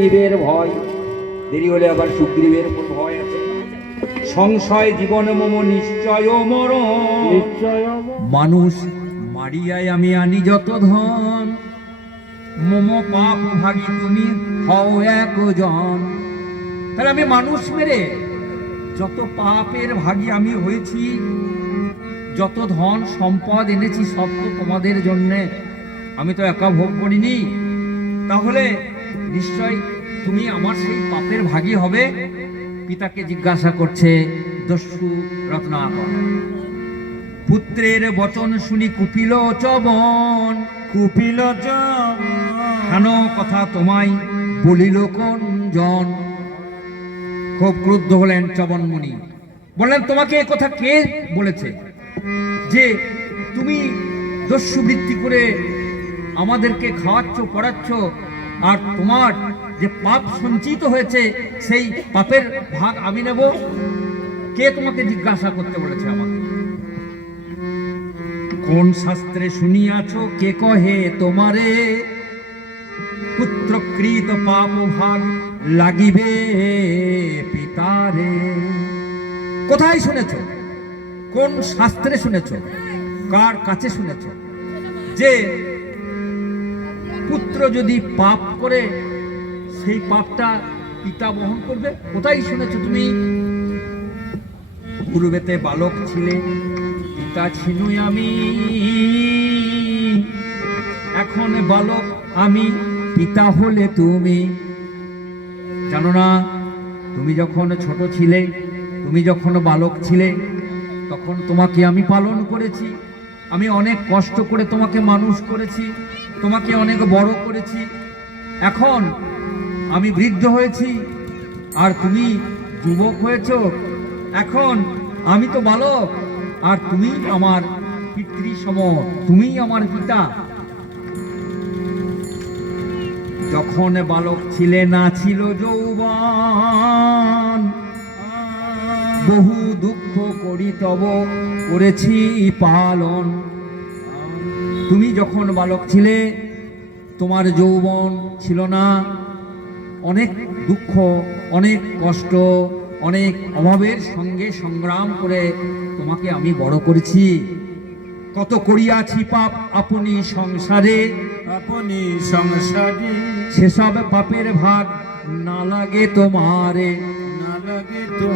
সুগ্রীবের ভয়। দেরি হলে আবার সুগ্রীবের উপর ভয় আছে। সংশয় জীবন মম নিশ্চয় মর নিশ্চয় মানুষ মারিয়ায় আমি আনি যত ধন। মম পাপ ভাগি তুমি হও একজন। তাহলে আমি মানুষ মেরে যত পাপের ভাগি আমি হয়েছি যত ধন সম্পদ এনেছি সব তো তোমাদের জন্যে। আমি তো একা ভোগ করিনি। তাহলে নিশ্চয় তুমি আমার সেই পাপের ভাগী হবে? পিতাকে জিজ্ঞাসা করছে দস্যু রত্নাকর পুত্রের বচন শুনি কুপিল চবন কুপিল কেন কথা তোমায় বলিল কোন জন খুব ক্রুদ্ধ হলেন চবন মুনি বললেন তোমাকে এ কথা কে বলেছে? যে তুমি দস্যু বৃত্তি করে আমাদেরকে খাওয়াচ্ছ পড়াচ্ছ আর তোমার যে পাপ সঞ্চিত হয়েছে, সেই পাপের ভাগ আমি নেব। কে তোমাকে জিজ্ঞাসা করতে বলেছে আমাকে? কোন শাস্ত্রে শুনিয়াছ, কে কহে তোমারে? পুত্রকৃত পাপ ভাগ লাগিবে পিতারে। কোথায় শুনেছ? কোন শাস্ত্রে শুনেছ? কার কাছে শুনেছ? যে পুত্র যদি পাপ করে, সেই পাপটা পিতা বহন করবে? কোথায় শুনেছ তুমি? পূর্বেতে বালক ছিলে, পিতা ছিনুই আমি। এখন বালক আমি, পিতা হলে তুমি। জানো না, তুমি যখন ছোট ছিলে, তুমি যখন বালক ছিলে, তখন তোমাকে আমি পালন করেছি। আমি অনেক কষ্ট করে তোমাকে মানুষ করেছি। তোমাকে অনেক বড় করেছি। এখন আমি বৃদ্ধ হয়েছি, আর তুমি যুবক হয়েছ। এখন আমি তো বালক, আর তুমি আমার পিতৃ সম তুমি আমার পিতা। যখন বালক ছিলে না ছিল যৌবন, বহু দুঃখ করি তব করেছি পালন। তুমি যখন বালক ছিলে তোমার যৌবন ছিল না। অনেক দুঃখ অনেক কষ্ট অনেক অভাবের সঙ্গে সংগ্রাম করে তোমাকে আমি বড় করেছি। কত করিয়াছি পাপ আপনি সংসারে। আপনি সংসারে। সেসব পাপের ভাগ না লাগে তোমারে। না লাগে তো।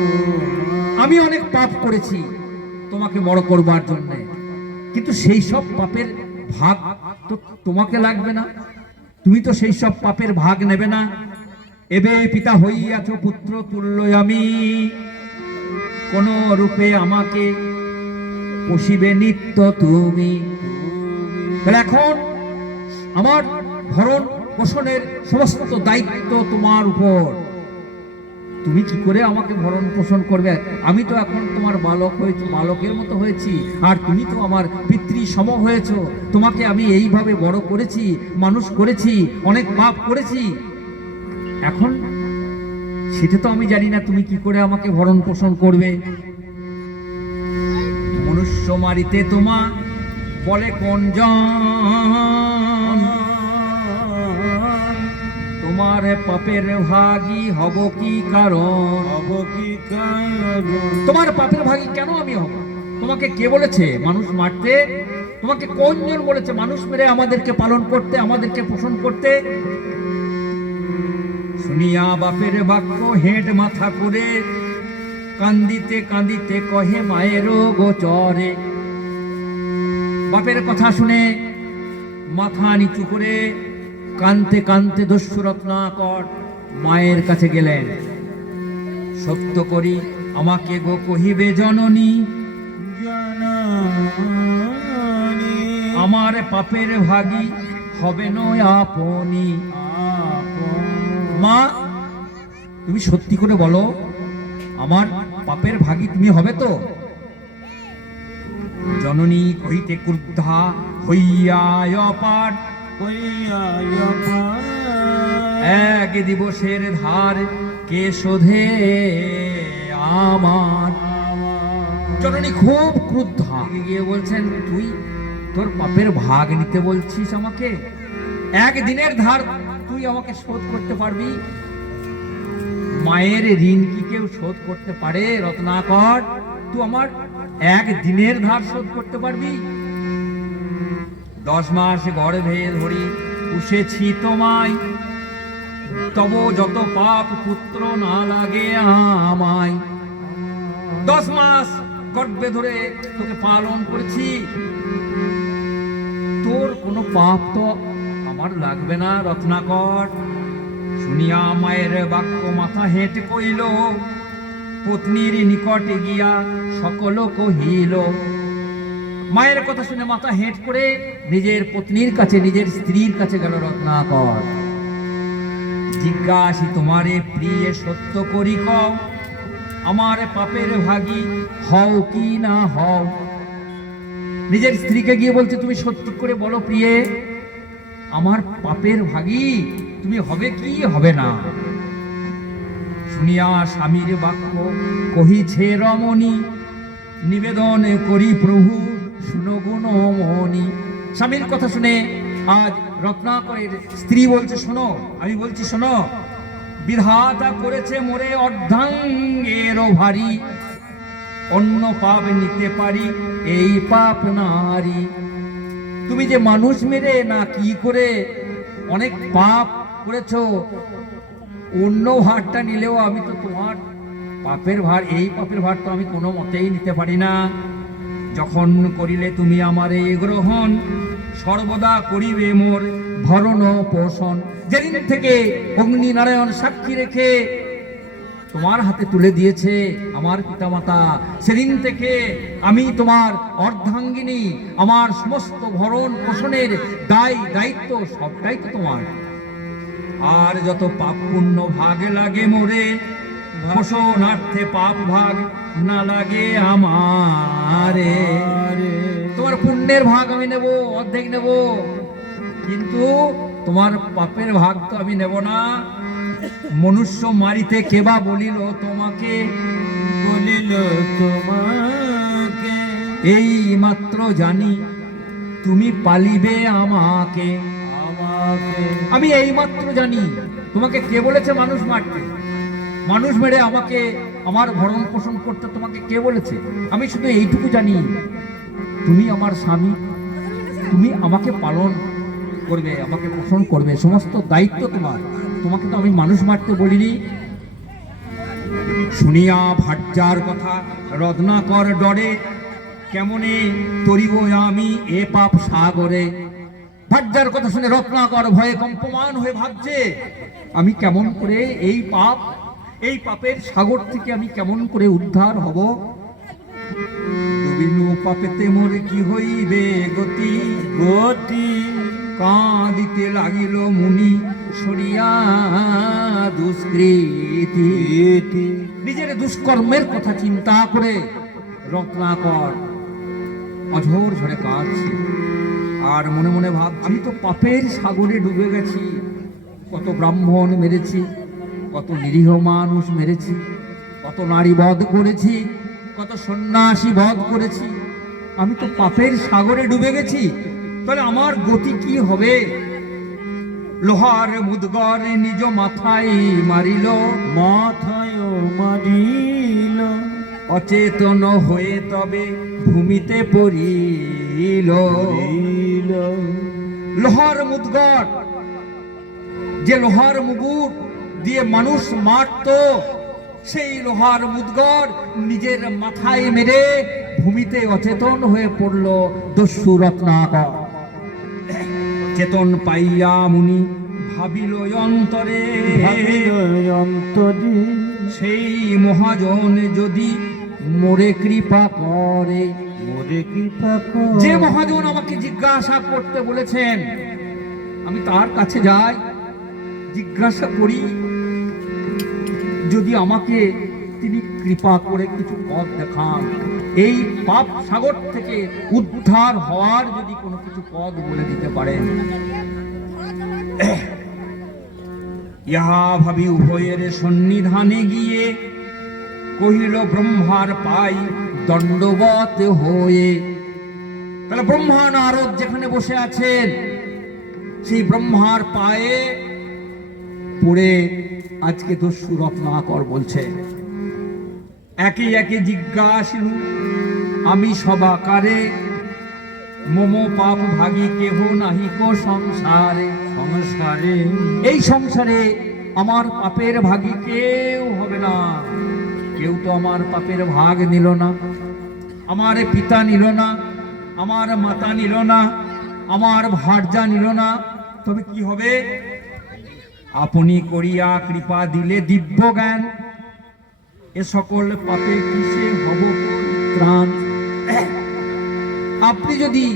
আমি অনেক পাপ করেছি তোমাকে বড় করবার জন্যে। কিন্তু সেই সব পাপের ভাগ তো তোমাকে লাগবে না। তুমি তো সেই সব পাপের ভাগ নেবে না। এবে পিতা হইয়াছ পুত্র তুল্য আমি কোন রূপে আমাকে পশিবে নিত্য তুমি। এখন আমার ভরণ পোষণের সমস্ত দায়িত্ব তোমার উপর। তুমি কি করে আমাকে ভরণ পোষণ করবে? আমি তো এখন তোমার বালক হয়েছি বালকের মতো হয়েছি। আর তুমি তো আমার পিতৃ সম হয়েছ। তোমাকে আমি এইভাবে বড় করেছি, মানুষ করেছি, অনেক পাপ করেছি। এখন সেটা তো আমি জানি না, তুমি কি করে আমাকে ভরণ পোষণ করবে? মনুষ্য মারিতে তোমা বলে কোন জন তোমার পাপের ভাগী হব কি কারণ? হব কি কারণ? তোমার পাপের ভাগী কেন আমি হব? তোমাকে কে বলেছে? মানুষ মারতে? তোমাকে কোনজন বলেছে? মানুষ মেরে আমাদেরকে পালন করতে আমাদেরকে পোষণ করতে? শুনিয়া বাপের বাক্য হেড মাথা করে কান্দিতে কান্দিতে কহে মায়ের গোচরে। বাপের কথা শুনে মাথা নিচু করে কানতে কানতে দস্যু রত্নাকর মায়ের কাছে গেলেন। সত্য করি আমাকে গো কহিবে জননী, আমার পাপের ভাগী হবে নয় আপনি। মা, তুমি সত্যি করে বলো, আমার পাপের ভাগী তুমি হবে তো? জননী কহিতে ক্রুদ্ধা হইয়া অপার। এক দিবসের ধার কে শোধে আমার? জননী খুব ক্রুদ্ধা। গিয়ে বলছেন, তুই তোর পাপের ভাগ নিতে বলছিস আমাকে? এক দিনের ধার তুই আমাকে শোধ করতে পারবি? মায়ের ঋণ কি কেউ শোধ করতে পারে? রত্নাকর, তুই আমার এক দিনের ধার শোধ করতে পারবি? দশ মাস গর্ভে ধরি, পুষেছি তোমায়। তব যত পাপ পুত্র না লাগে আমায়। দশ মাস গর্ভে ধরে তোকে পালন করেছি। তোর কোনো পাপ তো আমার লাগবে না, রত্নাকর। শুনিয়া মায়ের বাক্য মাথা হেঁট কইল, পত্নীর নিকটে গিয়া সকল কহিল মায়ের কথা শুনে মাথা হেঁট করে নিজের পত্নীর কাছে, নিজের স্ত্রীর কাছে গেল রত্নাকর। জিজ্ঞাসি, তোমারে প্রিয় সত্য করি কও? আমার পাপের ভাগী হও কি না হও? নিজের স্ত্রীকে গিয়ে বলছে, তুমি সত্যি করে বলো প্রিয়ে, আমার পাপের ভাগী তুমি হবে কি হবে না? শুনিয়া স্বামীর বাক্য কহিছে, রমণী, নিবেদন করি প্রভু গুণমণি। স্বামীর কথা শুনে আজ রত্নাকরের স্ত্রী বলছে, শোনো, আমি বলছি, শোনো, বিধাতা করেছে মোরে অর্ধাঙ্গের ভারী। অন্য পাপ নিতে পারি, এই পাপ নারী। তুমি যে মানুষ মেরে না কি করে অনেক পাপ করেছ, অন্য ভারটা নিলেও আমি তো তোমার পাপের ভার, এই পাপের ভার তো আমি কোনো মতেই নিতে পারি না। যখন করিলে তুমি আমারে গ্রহণ, সর্বদা করিবে মোর ভরণ পোষণ। যেদিন থেকে অগ্নি নারায়ণ সাক্ষী রেখে তোমার হাতে তুলে দিয়েছে আমার পিতামাতা, সেদিন থেকে আমি তোমার অর্ধাঙ্গিনী, আমার সমস্ত ভরণ পোষণের দায়, দায়িত্ব সবটাই তো তোমার। আর যত পাপ পুণ্য ভাগ লাগে মোরে পোষণার্থে পাপ ভাগ না লাগে আমারে। তোমার পুণ্যের ভাগ আমি নেব অর্ধেক নেব। কিন্তু তোমার পাপের ভাগ তো আমি নেব না। মনুষ্য মারিতে কেবা বলিল তোমাকে? বলিল তোমাকে। এই মাত্র জানি তুমি পালিবে আমাকে। আমাকে। আমি এই মাত্র জানি তোমাকে কে বলেছে মানুষ মারতে? মানুষ মেরে আমাকে আমার ভরণ পোষণ করতে তোমাকে কে বলেছে? আমি শুধু এইটুকু জানি। তুমি আমার স্বামী। তুমি আমাকে পালন করবে, আমাকে পোষণ করবে। সমস্ত দায়িত্ব তোমার। তোমাকে তো আমি মানুষ মারতে বলিনি। শুনিয়া ভাজ্যার কথা রত্নাকর ডরে, কেমনে তরিব আমি এ পাপ সাগরে? ভাজ্যার কথা শুনে রত্নাকর ভয়ে কম্পমান হয়ে ভাবছে, আমি কেমন করে এই পাপ এই পাপের সাগর থেকে আমি কেমন করে উদ্ধার হব? ডুবিনু পাপেতে মোরে কি হইবে গতি? গতি কাঁদিতে লাগিল মুনি সরিয়া দুষ্কৃতি। নিজের দুষ্কর্মের কথা চিন্তা করে রত্নাকর অঝোর ঝরে কাঁদছে। আর মনে মনে ভাব আমি তো পাপের সাগরে ডুবে গেছি। কত ব্রাহ্মণ মেরেছি। কত নিরীহ মানুষ মেরেছি কত নারী বধ করেছি কত সন্ন্যাসী বধ করেছি। আমি তো পাপের সাগরে ডুবে গেছি তাহলে আমার গতি কি হবে? লোহার মুদগর নিজ মাথায় মারিল মাথায় মারিল। অচেতন হয়ে তবে ভূমিতে পড়িল। লোহার মুদগর যে লোহার মুগুর দিয়ে মানুষ মারত। সেই লোহার মুদগর নিজের মাথায় মেরে ভূমিতে অচেতন হয়ে পড়ল দস্যু রত্নাকর। চেতন পাইয়া মুনি ভাবিল অন্তরে। সেই মহাজন যদি মোরে কৃপা করে। মোরে কৃপা যে মহাজন আমাকে জিজ্ঞাসা করতে বলেছেন আমি তার কাছে যাই জিজ্ঞাসা করি যদি আমাকে তিনি কৃপা করে কিছু পথ দেখান, এই পাপ সাগর থেকে উদ্ধার হওয়ার যদি কোনো কিছু পথ বলে দিতে পারেন। ইহা ভাবি উভয়ের সন্নিধানে গিয়ে কহিল, ব্রহ্মার পাই দণ্ডবত হয়ে। তাহলে ব্রহ্মা নারদ যেখানে বসে আছেন, সেই ব্রহ্মার পায়ে পড়ে আজকে দস্যু রত্নাকর বলছে একে একে জিজ্ঞাসিলু আমি সবাকারে মম পাপ ভাগি কেহ নাহিক সংসারে। সংসারে? এই সংসারে আমার পাপের ভাগী কেউ হবে না। কেউ তো আমার পাপের ভাগ নিল না আমার পিতা নিল না আমার মাতা নিল না আমার ভার্যা নিল না। তবে কি হবে? আপনি করিয়া কৃপা দিলে দিব্য জ্ঞান এ সকল পাপে কিসে হব ত্রাণ? আপনি যদি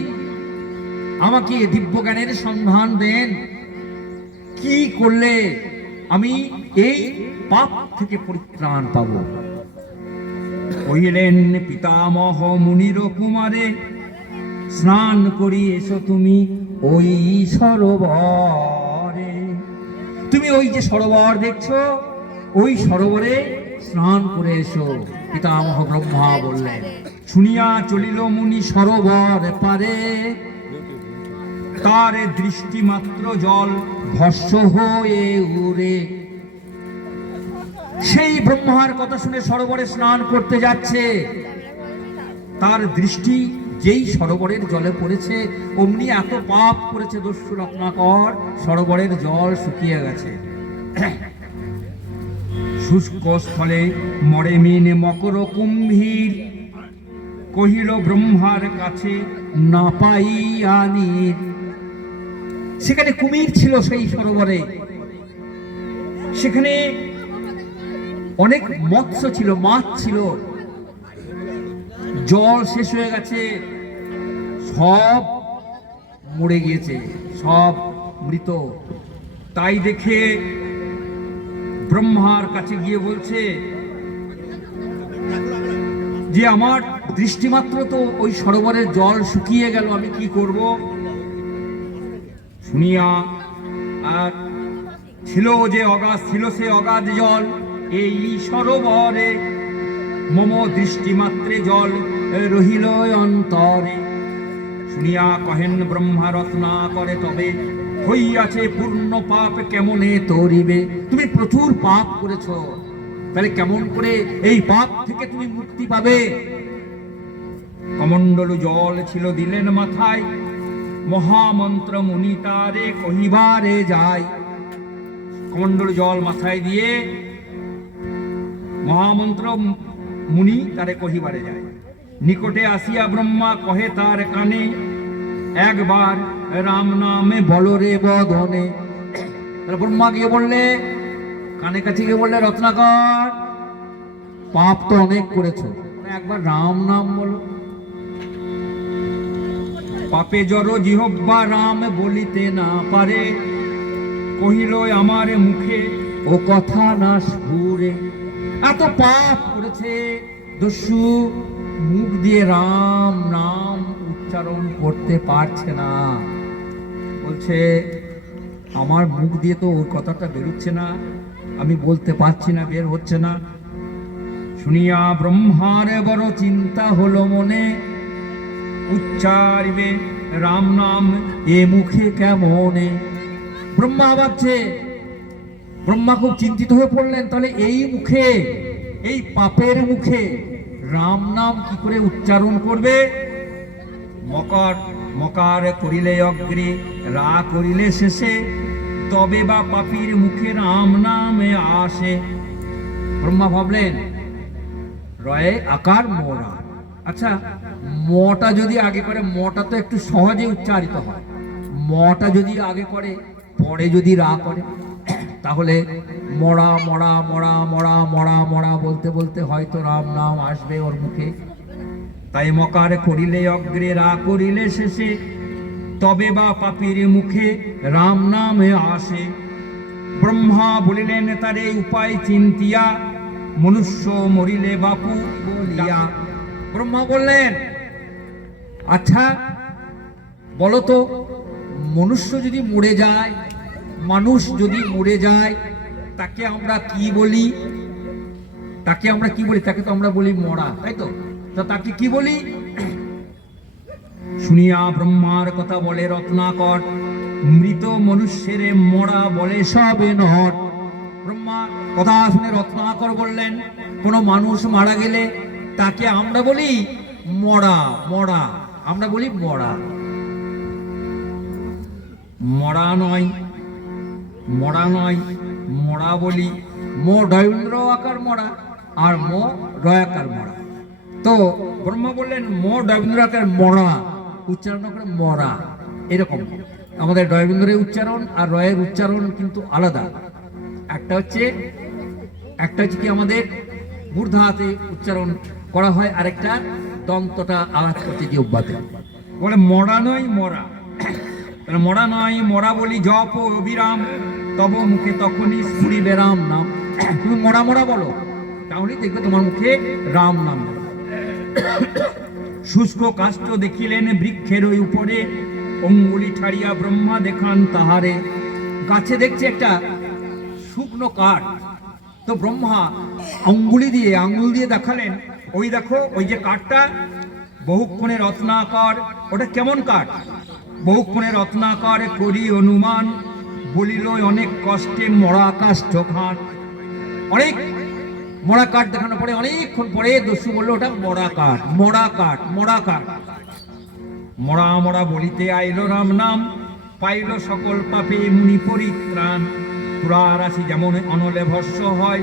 আমাকে দিব্য জ্ঞানের সন্ধান দেন, কি করলে আমি এই পাপ থেকে পরিত্রাণ পাব? কহিলেন, পিতামহ মুনির কুমারে, স্নান করি এসো তুমি ওই সরোবরে। তুমি ওই যে সরোবর দেখছ, ওই সরোবরে স্নান করে এসো, পিতামহ ব্রহ্মা বললেন। শুনিয়া চলিল মুনি সরোবর পারে তার দৃষ্টি মাত্র জল ভস্য হয়ে উড়ে। সেই ব্রহ্মার কথা শুনে সরোবরে স্নান করতে যাচ্ছে। তার দৃষ্টি যেই সরোবরের জলে পড়েছে, অমনি এত পাপ করেছে দস্যু রত্নাকর, সরোবরের জল শুকিয়ে গেছে। শুষ্ক স্থলে মরে মিনে মকর কুম্ভীর, কহিল ব্রহ্মার কাছে, না পাই আনির সেখানে কুমির ছিল সেই সরোবরে। সেখানে অনেক মৎস্য ছিল, মাছ ছিল। জল শেষ হয়ে গেছে। সব মরে গিয়েছে, সব মৃত। তাই দেখে ব্রহ্মার কাছে গিয়ে বলছে যে, আমার দৃষ্টিমাত্র তো ওই সরোবরের জল শুকিয়ে গেল, আমি কি করব? শুনিয়া আর ছিল যে অগাধ, ছিল সে অগাধ জল, এই সরোবরে মম দৃষ্টিমাত্রে জল রহিল অন্তরে। শুনিয়া কহেন ব্রহ্মা রত্না করে তবে। হইয়াছে পূর্ণ পাপ, কেমনে তরিবে? তুমি প্রচুর পাপ করেছ। তাহলে কেমন করে এই পাপ থেকে তুমি মুক্তি পাবে? কমণ্ডলু জল ছিল দিলেন মাথায়। মহামন্ত্র মুনি তারে কহিবারে যায়। কমণ্ডলু জল মাথায় দিয়ে মহামন্ত্র মুনি তারে কহিবারে যায়। নিকটে আসিয়া ব্রহ্মা কহে তার কানে, একবার রাম নামে বলরে তাহলে ব্রহ্মা গিয়ে বললে, কানে কাছে গিয়ে বললে, রত্নাকর, পাপ তো অনেক করেছ। একবার রাম নাম বলো। পাপে জড় জিহব্বা রাম বলিতে না পারে। কহিল, আমার মুখে ও কথা না সুরে। এত পাপ করেছে দস্যু। মুখ দিয়ে রাম, নাম উচ্চারণ করতে পারছে না। বলছে, আমার মুখ দিয়ে তো ওই কথাটা বেরোচ্ছে না। আমি বলতে পারছি না, বের হচ্ছে না। শুনিয়া ব্রহ্মার বড় চিন্তা হলো মনে। উচ্চারিবে, রাম, নাম এ মুখে কেমনে? ব্রহ্মা ভাবছে, ব্রহ্মা খুব চিন্তিত হয়ে পড়লেন, তাহলে এই মুখে, এই পাপের মুখে রাম নাম কি করে উচ্চারণ করবে? মকর, মকার করিলে অগ্রে রা করিলে শেষে, তবে বা পাপীর মুখে রাম নামে আসে। ব্রহ্মা ভাবলেন, রয়ে আকার মোরা। আচ্ছা মটা যদি আগে করে, মটা তো একটু সহজে উচ্চারিত হয়। মটা যদি আগে করে, পরে যদি রা করে। তাহলে মরা মরা মরা মরা মরা মরা বলতে বলতে হয়তো রাম নাম আসবে ওর মুখে। তাই মকার করিলে অগ্রে, রা করিলে শেষে, তবে বা পাপির মুখে রাম নামে আসে। ব্রহ্মা বলিলেন, তার উপায় চিন্তিয়া, মনুষ্য মরিলে বাপু বলিয়া। ব্রহ্মা বললেন আচ্ছা বলতো মনুষ্য যদি মরে যায় মানুষ যদি মরে যায়, তাকে আমরা কি বলি? তাকে আমরা কি বলি? তাকে তো আমরা বলি মরা, তাই তো? তাকে কি বলি? শুনিয়া ব্রহ্মার কথা বলে রত্নাকর, মৃত মনুষ্যের মরা বলে সবে নট ব্রহ্মা কথা শুনে রত্নাকর বললেন, কোনো মানুষ মারা গেলে তাকে আমরা বলি মরা মরা, আমরা বলি মরা। মরা নয় মরা নয়, মরা বলি। মো ডয়েন্দ্র আকার মরা আর মো রয়াকার মরা। তো ব্রহ্মা বললেন, মো ডয়েন্দ্র আকার মরা, উচ্চারণ করে মরা। এরকম আমাদের ডয়েন্দ্রের উচ্চারণ আর রয়ের উচ্চারণ কিন্তু আলাদা। একটা হচ্ছে একটা হচ্ছে কি আমাদের মূর্ধাতে উচ্চারণ করা হয়, আরেকটা দন্তটা আলাদ করতে দিয়ে অব্যাতে বলে মরা নয়, মরা। তাহলে মরা নয় মরা বলি জপ ও অবিরাম, তব মুখে তখনই স্ফুরিবে রাম নাম। তুমি মরা মরা বলো, তাহলেই দেখবে তোমার মুখে রাম নাম। শুষ্ক কাষ্ট দেখিলেন বৃক্ষের ওই উপরে, অঙ্গুলি ছাড়িয়া ব্রহ্মা দেখান তাহারে। গাছে দেখছে একটা শুকনো কাঠ। তো ব্রহ্মা অঙ্গুলি দিয়ে আঙ্গুল দিয়ে দেখালেন, ওই দেখো, ওই যে কাঠটা, বহুক্ষণে রত্নাকর, ওটা কেমন কাঠ? বহুক্ষণে রত্নাকর করি অনুমান বলিল অনেক কষ্টে মরা আকাশ চোখান অনেক মরা কাঠ দেখানোর পরে, অনেকক্ষণ পরে দস্যু বলল, ওটা মরা কাঠ মরা কাঠ মরা কাঠ। মরা মরা বলিতে আইল রাম নাম পাইল সকল পাপে মুনি পরিত্রাণ। তুরা রাশি যেমন অনলে ভস্য হয়,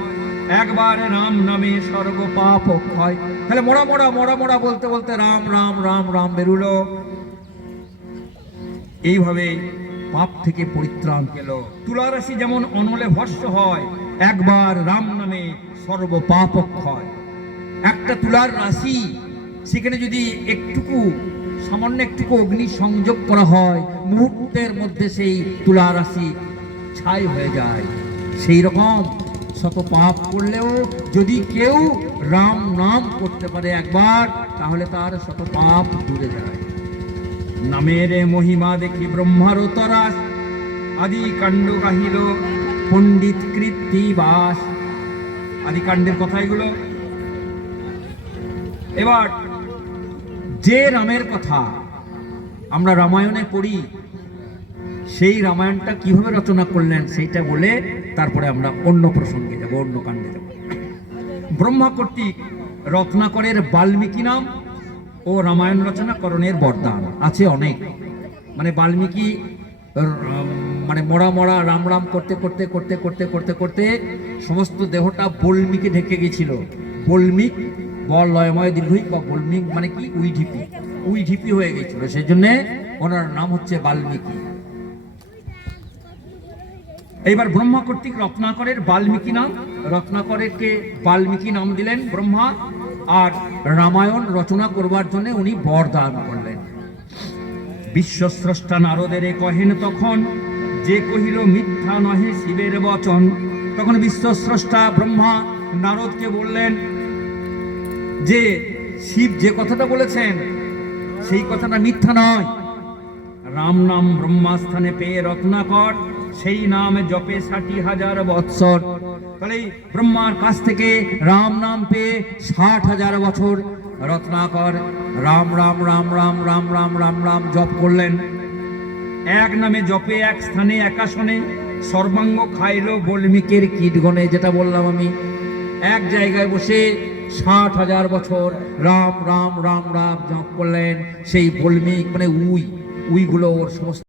একবার রাম নামে স্বর্গ পাপ হয় তাহলে মরা মরা মরা মরা বলতে বলতে রাম রাম রাম রাম বেরুলো। এইভাবে পাপ থেকে পরিত্রাণ পেল। তুলা রাশি যেমন অনলে ভস্য হয়, একবার রাম নামে সর্ব পাপ ক্ষয় একটা তুলার রাশি, সেখানে যদি একটুকু, সামান্য একটুকু অগ্নি সংযোগ করা হয়, মুহূর্তের মধ্যে সেই তুলা রাশি ছাই হয়ে যায়। সেই রকম শত পাপ করলেও যদি কেউ রাম নাম করতে পারে একবার, তাহলে তার শত পাপ দূরে যায়। নামের মহিমা দেখি ব্রহ্মার তরাস আদি কাণ্ড গাহিল পণ্ডিত কৃত্তিবাস আদি কাণ্ডের কথা এগুলো। এবার, যে রামের কথা আমরা রামায়ণে পড়ি, সেই রামায়ণটা কীভাবে রচনা করলেন সেইটা বলে তারপরে আমরা অন্য প্রসঙ্গে যাব, অন্য কাণ্ডে যাব। ব্রহ্মা কর্তৃক রত্নাকরের বাল্মীকি নাম ও রামায়ণ রচনা করণের বরদান। আছে অনেক। মানে বাল্মীকি মানে মরা মরা রাম রাম করতে করতে করতে করতে করতে করতে সমস্ত দেহটা বল্মিকে ঢেকে গেছিল। বল্মিক বল লয়ময় দীর্ঘই বা বল্মিক মানে কি? উই ঢিপি। উই ঢিপি হয়ে গেছিল। সেই জন্যে ওনার নাম হচ্ছে বাল্মীকি। এইবার ব্রহ্মা কর্তৃক রত্নাকরের বাল্মীকি নাম। রত্নাকরেরকে বাল্মীকি নাম দিলেন ব্রহ্মা। আর রামায়ণ রচনা করবার জন্য উনি বর দান করলেন। বিশ্বস্রষ্টা নারদের কহেন তখন, যে কহিল, মিথ্যা নহে শিবের বচন। তখন বিশ্বস্রষ্টা ব্রহ্মা নারদকে বললেন, যে শিব যে কথাটা বলেছেন, সেই কথাটা মিথ্যা নয়। রাম নাম ব্রহ্মাস্থানে পেয়ে রত্নাকর। সেই নাম জপে ষাটি হাজার বৎসর। তাহলে ব্রহ্মার কাছ থেকে রাম নাম পেয়ে ষাট হাজার বছর রত্নাকর রাম রাম রাম রাম রাম রাম রাম রাম জপ করলেন। এক নামে জপে, এক স্থানে একাশনে সর্বাঙ্গ খাইল বল্মিকের কীটগণে, যেটা বললাম আমি। এক জায়গায় বসে ষাট হাজার বছর রাম রাম রাম রাম জপ করলেন। সেই বল্মিক মানে উই, উইগুলো ওর সমস্ত